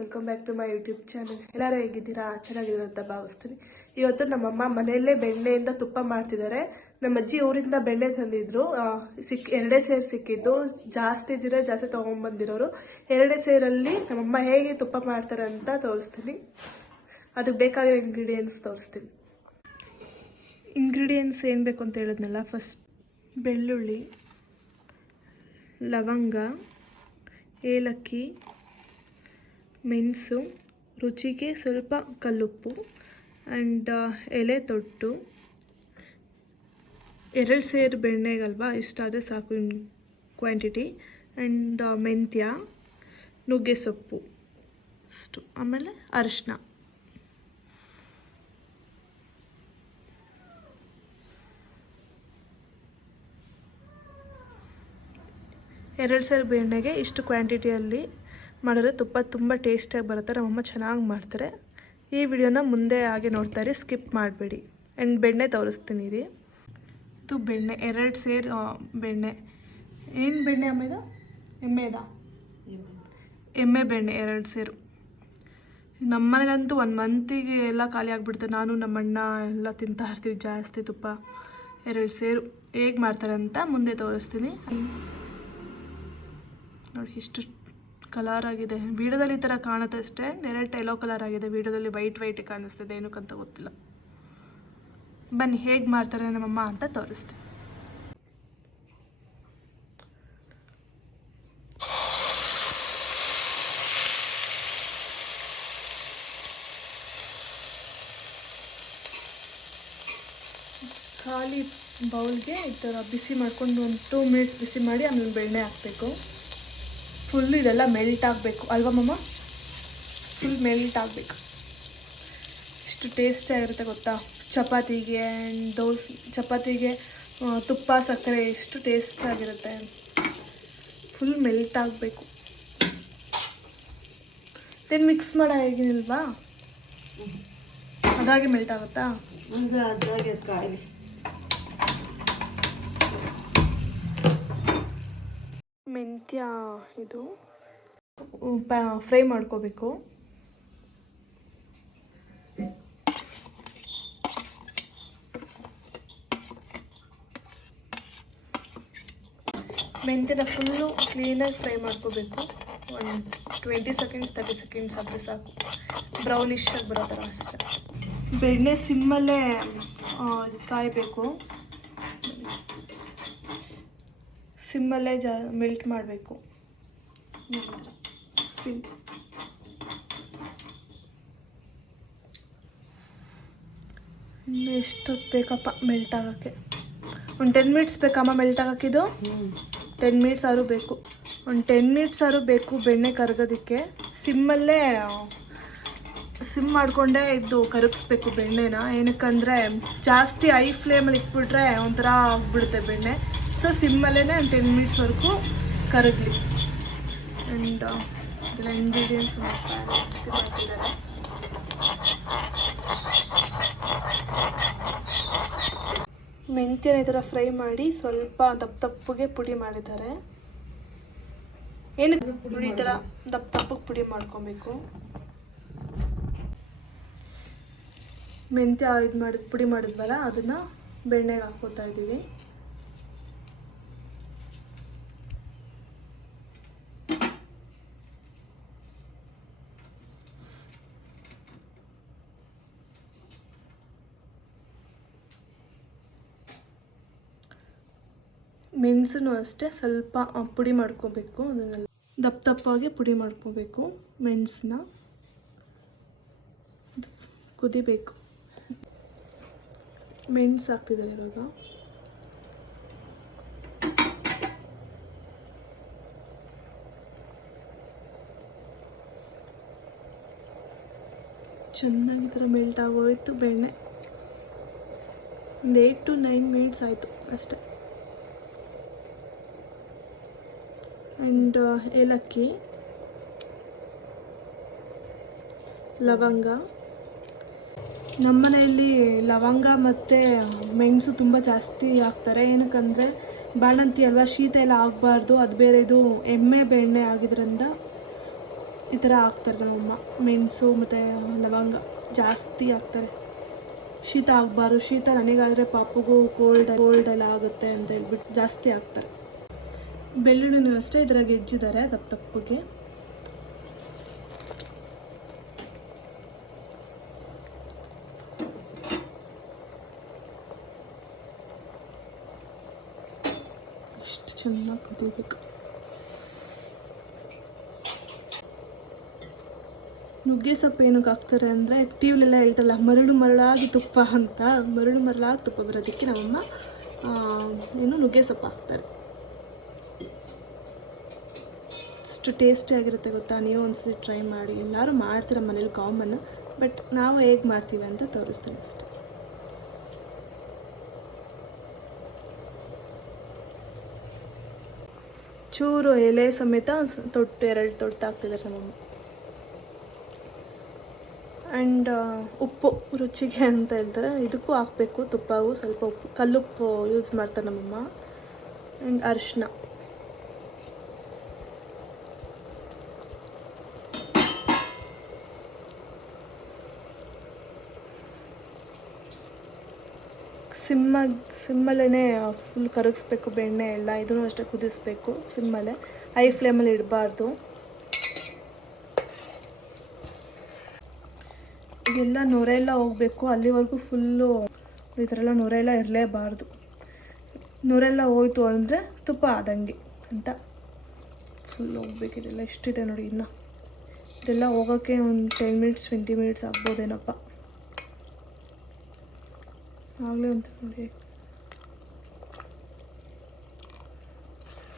Welcome back to my YouTube channel ಎಲ್ಲರೂ ಹೇಗಿದ್ದೀರಾ? ಚೆನ್ನಾಗಿದ್ದೀರಾ ಅಂತ ಭಾವಿಸ್ತೀನಿ. ಇವತ್ತು ನಮ್ಮಮ್ಮ ಮನೆಯಲ್ಲೇ ಬೆಣ್ಣೆಯಿಂದ ತುಪ್ಪ ಮಾಡ್ತಿದ್ದಾರೆ. ನಮ್ಮ ಅಜ್ಜಿ ಊರಿಂದ ಬೆಣ್ಣೆ ತಂದಿದ್ರು. ಸಿಕ್, ಎರಡೇ ಸೇರು ಸಿಕ್ಕಿದ್ದು. ಜಾಸ್ತಿ ಇದ್ದಿದ್ರೆ ಜಾಸ್ತಿ ತೊಗೊಂಬಂದಿರೋರು. ಎರಡೇ ಸೇರಲ್ಲಿ ನಮ್ಮಮ್ಮ ಹೇಗೆ ತುಪ್ಪ ಮಾಡ್ತಾರೆ ಅಂತ ತೋರಿಸ್ತೀನಿ. ಅದಕ್ಕೆ ಬೇಕಾಗಿರೋ ಇಂಗ್ರೀಡಿಯೆಂಟ್ಸ್ ತೋರಿಸ್ತೀನಿ. ಇಂಗ್ರೀಡಿಯೆಂಟ್ಸ್ ಏನು ಬೇಕು ಅಂತ ಹೇಳಿದ್ನಲ್ಲ ಫಸ್ಟ್ ಬೆಳ್ಳುಳ್ಳಿ, ಲವಂಗ, ಏಲಕ್ಕಿ ಮೆಣಸು ರುಚಿಗೆ ಸ್ವಲ್ಪ ಕಲ್ಲುಪ್ಪು ಆ್ಯಂಡ್ ಎಲೆ ತೊಟ್ಟು. ಎರಡು ಸೇರು ಬೆಣ್ಣೆಗಲ್ವಾ? ಇಷ್ಟಾದರೆ ಸಾಕು ಕ್ವಾಂಟಿಟಿ. ಆ್ಯಂಡ್ ಮೆಂತ್ಯ ನುಗ್ಗೆ ಸೊಪ್ಪು ಅಷ್ಟು. ಆಮೇಲೆ ಅರಿಶಿನ ಎರಡು ಸೇರು ಬೆಣ್ಣೆಗೆ ಇಷ್ಟು ಕ್ವಾಂಟಿಟಿಯಲ್ಲಿ ಮಾಡಿದ್ರೆ ತುಪ್ಪ ತುಂಬ ಟೇಸ್ಟಿಯಾಗಿ ಬರುತ್ತೆ, ನಮ್ಮಮ್ಮ ಚೆನ್ನಾಗಿ ಮಾಡ್ತಾರೆ. ಈ ವಿಡಿಯೋನ ಮುಂದೆ ಹಾಗೆ ನೋಡ್ತಾ ಇರಿ, ಸ್ಕಿಪ್ ಮಾಡಬೇಡಿ. ಆ್ಯಂಡ್ ಬೆಣ್ಣೆ ತೋರಿಸ್ತೀನಿ ರೀ. ಇದು ಬೆಣ್ಣೆ, ಎರಡು ಸೇರು ಬೆಣ್ಣೆ. ಏನು ಬೆಣ್ಣೆ ಅಮ್ಮೆದ ಎಮ್ಮೆದ? ಎಮ್ಮೆ ಬೆಣ್ಣೆ, ಎರಡು ಸೇರು. ನಮ್ಮನೇಲಂತೂ ಒಂದು ಮಂತಿಗೆ ಎಲ್ಲ ಖಾಲಿ ಆಗಿಬಿಡ್ತು ನಾನು, ನಮ್ಮಣ್ಣ ಎಲ್ಲ ತಿಂತಾ ಇರ್ತೀವಿ ಜಾಸ್ತಿ ತುಪ್ಪ. ಎರಡು ಸೇರು. ಹೇಗೆ ಮಾಡ್ತಾರೆ ಅಂತ ಮುಂದೆ ತೋರಿಸ್ತೀನಿ. ನೋಡಿ, ಇಷ್ಟು ಕಲರ್ ಆಗಿದೆ ವೀಡಿಯೋದಲ್ಲಿ ಈ ಥರ ಕಾಣುತ್ತೆ ಅಷ್ಟೇ. ಡೈರೆಕ್ಟ್ ಎಲ್ಲೋ ಕಲರ್ ಆಗಿದೆ. ವೀಡಿಯೋದಲ್ಲಿ ವೈಟ್ ವೈಟ್ ಕಾಣಿಸ್ತಿದೆ. ಏನಕ್ಕಂತ ಗೊತ್ತಿಲ್ಲ. ಬನ್ನಿ, ಹೇಗೆ ಮಾಡ್ತಾರೆ ನಮ್ಮಮ್ಮ ಅಂತ ತೋರಿಸ್ತೀನಿ. ಖಾಲಿ ಬೌಲ್ಗೆ ಈ ಥರ ಬಿಸಿ ಮಾಡ್ಕೊಂಡು ಒಂದು ಟೂ ಮಿನಿಟ್ಸ್ ಬಿಸಿ ಮಾಡಿ ಆಮೇಲೆ ಬೆಣ್ಣೆ ಹಾಕಬೇಕು. ಫುಲ್ ಇದೆಲ್ಲ ಮೆಲ್ಟ್ ಆಗಬೇಕು. ಅಲ್ವಾ ಮಮ್ಮ ಫುಲ್ ಮೆಲ್ಟ್ ಆಗಬೇಕು. ಎಷ್ಟು ಟೇಸ್ಟಿಯಾಗಿರುತ್ತೆ ಗೊತ್ತಾ? ಚಪಾತಿಗೆ ಆ್ಯಂಡ್ ದೋಸೆ ಚಪಾತಿಗೆ ತುಪ್ಪ ಸಕ್ಕರೆ ಎಷ್ಟು ಟೇಸ್ಟ್ ಆಗಿರುತ್ತೆ. ಫುಲ್ ಮೆಲ್ಟ್ ಆಗಬೇಕು. ದೆನ್ ಮಿಕ್ಸ್ ಮಾಡೋ ಹೇಗಿಲ್ವಾ ಅದಾಗಿ ಮೆಲ್ಟ್ ಆಗುತ್ತಾ? ಅದಾಗಿ ಅದ್ರಾಗೆ ಮೆಂತ್ಯ ಇದು. ಫ್ರೈ ಮಾಡ್ಕೋಬೇಕು. ಮೆಂತ್ಯನ ಫುಲ್ಲು ಕ್ಲೀನಾಗಿ ಫ್ರೈ ಮಾಡ್ಕೋಬೇಕು. ಒಂದು ಟ್ವೆಂಟಿ ಸೆಕೆಂಡ್ಸ್ ತರ್ಟಿ ಸೆಕೆಂಡ್ಸ್ ಆದರೆ ಸಾಕು. ಬ್ರೌನಿಶ್ ಆಗಿ ಬರೋ ಥರ ಅಷ್ಟೇ. ಬೆಣ್ಣೆ ಸಿಮ್ಮಲ್ಲೇ ಕಾಯಬೇಕು. ಸಿಮ್ಮಲ್ಲೇ ಜಾ ಮೆಲ್ಟ್ ಮಾಡಬೇಕು. ಸಿಮ್. ಇನ್ನು ಎಷ್ಟು ಬೇಕಪ್ಪ ಮೆಲ್ಟ್ ಆಗೋಕ್ಕೆ? ಒಂದು ಟೆನ್ ಮಿನಿಟ್ಸ್ ಬೇಕಮ್ಮ ಮೆಲ್ಟ್ ಆಗೋಕ್ಕಿದು ಟೆನ್ ಮಿನಿಟ್ಸ್ ಆದರೂ ಬೇಕು. ಒಂದು ಟೆನ್ ಮಿನಿಟ್ಸ್ ಆದರೂ ಬೇಕು ಬೆಣ್ಣೆ ಕರಗೋದಕ್ಕೆ. ಸಿಮ್ಮಲ್ಲೇ ಸಿಮ್ ಮಾಡಿಕೊಂಡೇ ಇದು ಕರಗಿಸ್ಬೇಕು ಬೆಣ್ಣೆನ. ಏನಕ್ಕಂದರೆ ಜಾಸ್ತಿ ಐ ಫ್ಲೇಮಲ್ಲಿ ಇಟ್ಬಿಟ್ರೆ ಒಂಥರ ಆಗ್ಬಿಡುತ್ತೆ ಬೆಣ್ಣೆ. ಸೊ ಸಿಮ್ಮಲ್ಲೇ ಒಂದು ಟೆನ್ ಮಿನಿಟ್ಸ್ವರೆಗೂ ಕರಗಲಿ. ಆ್ಯಂಡ್ ಇದೆಲ್ಲ ಇಂಗ್ರೀಡಿಯೆಂಟ್ಸ್ ಮಾಡ್ತಿದ್ದಾರೆ ಮೆಂತ್ಯನ ಈ ಥರ ಫ್ರೈ ಮಾಡಿ ಸ್ವಲ್ಪ ದಪ್ಪ ದಪ್ಪಗೆ ಪುಡಿ ಮಾಡಿದ್ದಾರೆ. ಏನು ಈ ಥರ ದಪ್ಪ ದಪ್ಪಗೆ ಪುಡಿ ಮಾಡ್ಕೊಬೇಕು. ಮೆಂತ್ಯ ಇದು ಮಾಡಿ ಪುಡಿ ಮಾಡಿದ್ವಲ್ಲ, ಅದನ್ನು ಬೆಣ್ಣೆಗೆ ಹಾಕ್ಕೋತಾ ಇದ್ದೀವಿ. ಮೆಣಸನ್ನು ಅಷ್ಟೇ ಸ್ವಲ್ಪ ಪುಡಿ ಮಾಡ್ಕೋಬೇಕು ಅದನ್ನೆಲ್ಲ. ದಪ್ಪ ದಪ್ಪಾಗಿ ಪುಡಿ ಮಾಡ್ಕೋಬೇಕು ಮೆಣಸನ್ನ. ಕುದಿಬೇಕು. ಮೆಣಸು ಹಾಕ್ತಿದ್ದಾರೆ ಇವಾಗ. ಚೆನ್ನಾಗಿ ಥರ ಮೆಲ್ಟ್ ಆಗೋಯ್ತು, ಬೆಣ್ಣೆ. ಒಂದು ಏಯ್ಟ್ ಟು ನೈನ್ ಮಿನಿಟ್ಸ್ ಆಯಿತು ಅಷ್ಟೇ. ಆ್ಯಂಡ್ ಏಲಕ್ಕಿ ಲವಂಗ ನಮ್ಮ ಮನೆಯಲ್ಲಿ ಲವಂಗ ಮತ್ತು ಮೆಣಸು ತುಂಬ ಜಾಸ್ತಿ ಹಾಕ್ತಾರೆ. ಏನಕ್ಕಂದರೆ ಬಾಣಂತಿ ಅಲ್ವಾ, ಶೀತ ಎಲ್ಲ ಆಗಬಾರ್ದು. ಅದು ಬೇರೆ ಇದು ಎಮ್ಮೆ, ಬೆಣ್ಣೆ ಆಗಿದ್ರಿಂದ ಈ ಥರ ಹಾಕ್ತಾರೆ ನಮ್ಮಮ್ಮ. ಮೆಣಸು ಮತ್ತು ಲವಂಗ ಜಾಸ್ತಿ ಹಾಕ್ತಾರೆ. ಶೀತ ಆಗಬಾರ್ದು. ಶೀತ ನನಗಾದರೆ ಪಾಪಗೂ ಕೋಲ್ಡ್ ಕೋಲ್ಡ್ ಎಲ್ಲ ಆಗುತ್ತೆ ಅಂತ ಹೇಳ್ಬಿಟ್ಟು ಜಾಸ್ತಿ ಹಾಕ್ತಾರೆ. ಬೆಳ್ಳುಳ್ಳಿನೂ ಅಷ್ಟೇ ಇದ್ರಾಗ ಹೆಜ್ಜಿದ್ದಾರೆ ದಪ್ಪ ತಪ್ಪಗೆ ಇಷ್ಟು ಚೆನ್ನಾಗಿ ಕುದಿಬೇಕು. ನುಗ್ಗೆ ಸೊಪ್ಪು ಏನಕ್ಕೆ ಹಾಕ್ತಾರೆ ಅಂದರೆ ಟಿ ವಿಲೆಲ್ಲ ಹೇಳ್ತಲ್ಲ ಮರಳು ಮರಳಾಗಿ ತುಪ್ಪ ಅಂತ. ಮರಳು ಮರಳಾಗಿ ತುಪ್ಪ ಬರೋದಕ್ಕೆ ನಮ್ಮಮ್ಮ ಏನು ನುಗ್ಗೆ ಸೊಪ್ಪು ಹಾಕ್ತಾರೆ. ಅಷ್ಟು ಟೇಸ್ಟಿಯಾಗಿರುತ್ತೆ ಗೊತ್ತಾ? ನೀವು ಒಂದ್ಸತಿ ಟ್ರೈ ಮಾಡಿ. ಎಲ್ಲರೂ ಮಾಡ್ತೀರ ಮನೇಲಿ ಕಾಮನ್ ಬಟ್ ನಾವು ಹೇಗೆ ಮಾಡ್ತೀವಿ ಅಂತ ತೋರಿಸ್ತೀನಿ ಅಷ್ಟೆ. ಚೂರು ಎಲೆ ಸಮೇತ ತೊಟ್ಟು, ಎರಡು ತೊಟ್ಟು ಹಾಕ್ತಿದ್ದಾರೆ ನಮ್ಮಮ್ಮ. ಆ್ಯಂಡ್ ಉಪ್ಪು ರುಚಿಗೆ ಅಂತ ಹೇಳ್ತಾರೆ. ಇದಕ್ಕೂ ಹಾಕಬೇಕು ತುಪ್ಪವು ಸ್ವಲ್ಪ ಉಪ್ಪು, ಕಲ್ಲುಪ್ಪು ಯೂಸ್ ಮಾಡ್ತಾರೆ ನಮ್ಮಮ್ಮ. ಆ್ಯಂಡ್ ಅರಿಶಿನ. ಸಿಮ್ಮ ಸಿಮ್ಮಲ್ಲೇ ಫುಲ್ ಕರಗಿಸ್ಬೇಕು, ಬೆಣ್ಣೆ ಎಲ್ಲ ಇದನ್ನು ಅಷ್ಟೇ ಕುದಿಸ್ಬೇಕು ಸಿಮ್ಮಲ್ಲೇ ಹೈ ಫ್ಲೇಮಲ್ಲಿ ಇಡಬಾರ್ದು. ಇದೆಲ್ಲ ನೊರೆಲ್ಲ ಹೋಗಬೇಕು. ಅಲ್ಲಿವರೆಗೂ ಫುಲ್ಲು ಈ ಥರ ಎಲ್ಲ ನೊರೆಲ್ಲ ಇರಲೇಬಾರ್ದು. ನೊರೆಲ್ಲ ಹೋಯ್ತು ಅಂದರೆ ತುಪ್ಪ ಆದಂಗೆ ಅಂತ. ಫುಲ್ ಹೋಗ್ಬೇಕು ಇದೆಲ್ಲ. ಇಷ್ಟಿದೆ ನೋಡಿ ಇನ್ನು. ಇದೆಲ್ಲ ಹೋಗೋಕ್ಕೆ ಒಂದು ಟೆನ್ ಮಿನಿಟ್ಸ್ ಟ್ವೆಂಟಿ ಮಿನಿಟ್ಸ್ ಆಗ್ಬೋದೇನಪ್ಪ. ಆಗಲೇ ಅಂತ ನೋಡಿ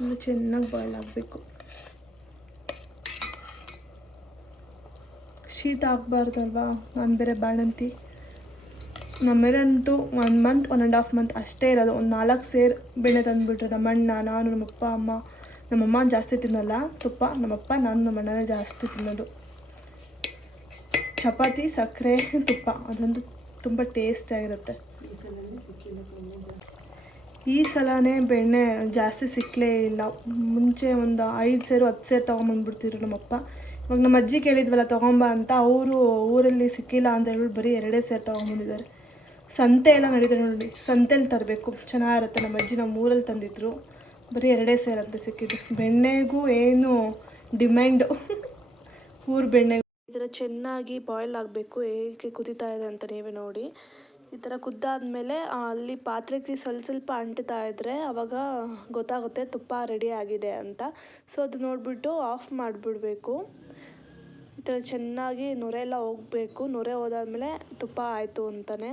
ಇನ್ನು ಚೆನ್ನಾಗಿ ಬಾಯ್ಲ್ ಆಗಬೇಕು. ಶೀತ ಆಗಬಾರ್ದಲ್ವಾ? ನಾನು ಬೇರೆ ಬಾಣಂತಿ. ನಮ್ಮೇಲಂತೂ one month one and half month ಅಷ್ಟೇ ಇರೋದು. ಒಂದು ನಾಲ್ಕು ಸೇರು ಬೆಣ್ಣೆ ತಂದುಬಿಟ್ರೆ ನಮ್ಮಣ್ಣ, ನಾನು, ನಮ್ಮಪ್ಪ, ಅಮ್ಮ. ನಮ್ಮಮ್ಮ ಜಾಸ್ತಿ ತಿನ್ನಲ್ಲ. ತುಪ್ಪ, ನಮ್ಮಪ್ಪ, ನಾನು, ನಮ್ಮಣ್ಣನೇ ಜಾಸ್ತಿ ತಿನ್ನೋದು. ಚಪಾತಿ, ಸಕ್ಕರೆ, ತುಪ್ಪ. ಅದಂತೂ ತುಂಬ ಟೇಸ್ಟಾಗಿರುತ್ತೆ ಈ ಸಲನೇ ಬೆಣ್ಣೆ ಜಾಸ್ತಿ ಸಿಕ್ಕಲೇ ಇಲ್ಲ. ಮುಂಚೆ ಒಂದು ಐದು ಸೇರು, ಹತ್ತು ಸೇರು ತೊಗೊಂಬಂದ್ಬಿಡ್ತಿದ್ರು ನಮ್ಮಪ್ಪ. ಇವಾಗ ನಮ್ಮ ಅಜ್ಜಿ ಕೇಳಿದ್ವಲ್ಲ, ತೊಗೊಂಬ ಅಂತ, ಅವರು ಊರಲ್ಲಿ ಸಿಕ್ಕಿಲ್ಲ ಅಂತ ಹೇಳ್ಬಿಟ್ಟು ಬರೀ ಎರಡೇ ಸೇರು ತೊಗೊಂಬಂದಿದ್ದಾರೆ. ಸಂತೆ ಎಲ್ಲ ನಡೀತಾರೆ ನೋಡಿ, ಸಂತೆಲಿ ತರಬೇಕು. ಚೆನ್ನಾಗಿರುತ್ತೆ. ನಮ್ಮ ಅಜ್ಜಿ ನಮ್ಮ ಊರಲ್ಲಿ ತಂದಿದ್ರು. ಬರೀ ಎರಡೇ ಅಂತ ಸಿಕ್ಕಿದ್ದು. ಬೆಣ್ಣೆಗೂ ಏನು ಡಿಮ್ಯಾಂಡು. ಊರು ಬೆಣ್ಣೆ. ಈ ಚೆನ್ನಾಗಿ ಬಾಯ್ಲ್ ಆಗಬೇಕು, ಹೇಗೆ ಕುದೀತಾ ಇದೆ ಅಂತ ನೀವೇ ನೋಡಿ. ಈ ಥರ ಕುದ್ದಾದಮೇಲೆ ಅಲ್ಲಿ ಪಾತ್ರೆಗೆ ಸ್ವಲ್ಪ ಸ್ವಲ್ಪ ಅಂಟ್ತಾ ಇದ್ದರೆ ಅವಾಗ ಗೊತ್ತಾಗುತ್ತೆ ತುಪ್ಪ ರೆಡಿ ಆಗಿದೆ ಅಂತ. ಸೊ ಅದು ನೋಡಿಬಿಟ್ಟು ಆಫ್ ಮಾಡಿಬಿಡ್ಬೇಕು. ಈ ಥರ ಚೆನ್ನಾಗಿ ನೊರೆ ಎಲ್ಲ ಹೋಗಬೇಕು. ನೊರೆ ಹೋದಾದ್ಮೇಲೆ ತುಪ್ಪ ಆಯಿತು ಅಂತಲೇ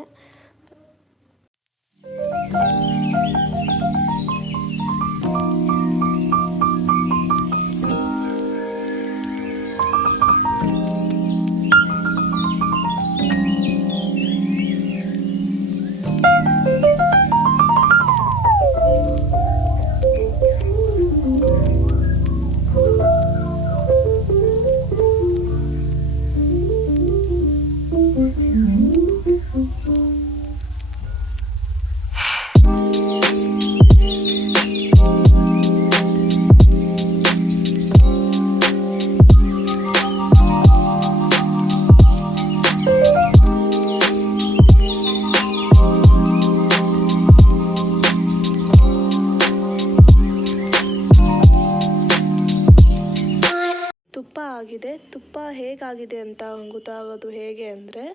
ತುಪ್ಪ ಹೇಗಾಗಿದೆ ಅಂತ ಗೊತ್ತಾಗೋದು ಹೇಗೆ ಅಂದರೆ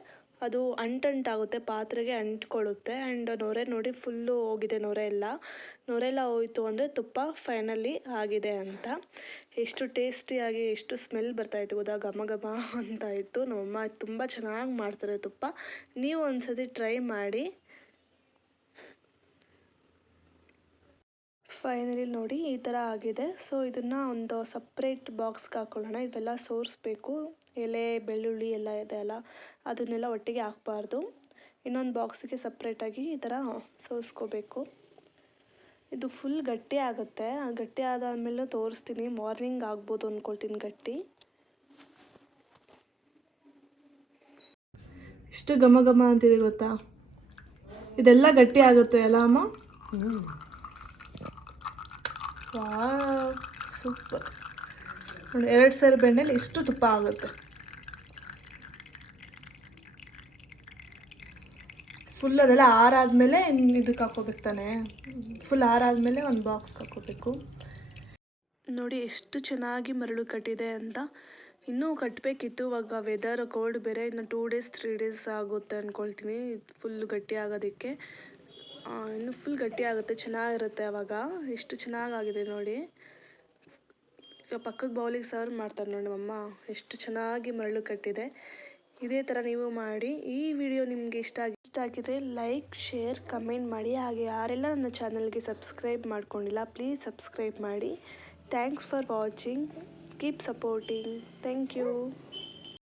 ಅದು ಅಂಟಂಟಾಗುತ್ತೆ, ಪಾತ್ರೆಗೆ ಅಂಟ್ಕೊಳ್ಳುತ್ತೆ. ಆ್ಯಂಡ್ ನೊರೆ ನೋಡಿ ಫುಲ್ಲು ಹೋಗಿದೆ, ನೊರೆ ಎಲ್ಲ. ನೊರೆ ಎಲ್ಲ ಹೋಯ್ತು ಅಂದರೆ ತುಪ್ಪ ಫೈನಲಿ ಆಗಿದೆ ಅಂತ. ಎಷ್ಟು ಟೇಸ್ಟಿಯಾಗಿ ಎಷ್ಟು ಸ್ಮೆಲ್ ಬರ್ತಾಯಿತ್ತು ಗೊತ್ತಾ? ಘಮ ಘಮ ಅಂತ ಇತ್ತು. ನಮ್ಮಮ್ಮ ತುಂಬ ಚೆನ್ನಾಗಿ ಮಾಡ್ತಾರೆ ತುಪ್ಪ. ನೀವು ಒಂದ್ಸತಿ ಟ್ರೈ ಮಾಡಿ. ಫೈನಲಿ ನೋಡಿ ಈ ಥರ ಆಗಿದೆ. ಸೊ, ಇದನ್ನು ಒಂದು ಸಪ್ರೇಟ್ ಬಾಕ್ಸ್ಗೆ ಹಾಕೊಳ್ಳೋಣ. ಇವೆಲ್ಲ ಸೋರಿಸ್ಬೇಕು. ಎಲೆ, ಬೆಳ್ಳುಳ್ಳಿ ಎಲ್ಲ ಇದೆ ಅಲ್ಲ, ಅದನ್ನೆಲ್ಲ ಒಟ್ಟಿಗೆ ಹಾಕ್ಬಾರ್ದು. ಇನ್ನೊಂದು ಬಾಕ್ಸಿಗೆ ಸಪ್ರೇಟಾಗಿ ಈ ಥರ ಸೋರಿಸ್ಕೋಬೇಕು. ಇದು ಫುಲ್ ಗಟ್ಟಿ ಆಗುತ್ತೆ. ಗಟ್ಟಿ ಆದಾದಮೇಲೆ ತೋರಿಸ್ತೀನಿ. ಮಾರ್ನಿಂಗ್ ಆಗ್ಬೋದು ಅಂದ್ಕೊಳ್ತೀನಿ ಗಟ್ಟಿ. ಇಷ್ಟು ಘಮ ಘಮ ಅಂತಿದೆ ಗೊತ್ತಾ? ಇದೆಲ್ಲ ಗಟ್ಟಿ ಆಗುತ್ತೆ ಅಲ್ಲ, ಅಮ್ಮ? Wow, super. ನೋಡಿ, ಎರಡು ಸೇರು ಬೆಣ್ಣೆಲಿ ಇಷ್ಟು ತುಪ್ಪ ಆಗುತ್ತೆ. ಫುಲ್ ಅದೆಲ್ಲ ಆರಾದಮೇಲೆ ಇದಕ್ಕೆ ಹಾಕೋಬೇಕು ತಾನೆ? ಫುಲ್ ಆರಾದಮೇಲೆ ಒಂದು ಬಾಕ್ಸ್ಗೆ ಹಾಕೋಬೇಕು ನೋಡಿ, ಎಷ್ಟು ಚೆನ್ನಾಗಿ ಮರಳು ಕಟ್ಟಿದೆ ಅಂತ. ಇನ್ನೂ ಕಟ್ಟಬೇಕಿತ್ತು ಇವಾಗ ವೆದರ್ ಕೋಲ್ಡ್ ಬೇರೆ, ಇನ್ನು ಟೂ ಡೇಸ್ ತ್ರೀ ಡೇಸ್ ಆಗುತ್ತೆ ಅಂದ್ಕೊಳ್ತೀನಿ ಫುಲ್ ಗಟ್ಟಿ ಆಗೋದಕ್ಕೆ. ಇನ್ನು ಫುಲ್ ಗಟ್ಟಿ ಆಗುತ್ತೆ, ಚೆನ್ನಾಗಿರುತ್ತೆ ಅವಾಗ. ಎಷ್ಟು ಚೆನ್ನಾಗಾಗಿದೆ ನೋಡಿ. ಈಗ ಪಕ್ಕದ ಬೌಲಿಗೆ ಸರ್ವ್ ಮಾಡ್ತಾರೆ ನೋಡಿ ನಮ್ಮಮ್ಮ. ಎಷ್ಟು ಚೆನ್ನಾಗಿ ಮರಳು ಕಟ್ಟಿದೆ. ಇದೇ ಥರ ನೀವು ಮಾಡಿ. ಈ ವಿಡಿಯೋ ನಿಮಗೆ ಇಷ್ಟ ಆಗಿ ಇಷ್ಟ ಆಗಿದ್ರೆ ಲೈಕ್ ಶೇರ್ ಕಮೆಂಟ್ ಮಾಡಿ. ಹಾಗೆ ಯಾರೆಲ್ಲ ನನ್ನ ಚಾನಲ್ಗೆ ಸಬ್ಸ್ಕ್ರೈಬ್ ಮಾಡ್ಕೊಂಡಿಲ್ಲ ಪ್ಲೀಸ್ ಸಬ್ಸ್ಕ್ರೈಬ್ ಮಾಡಿ. Thanks for watching keep supporting thank you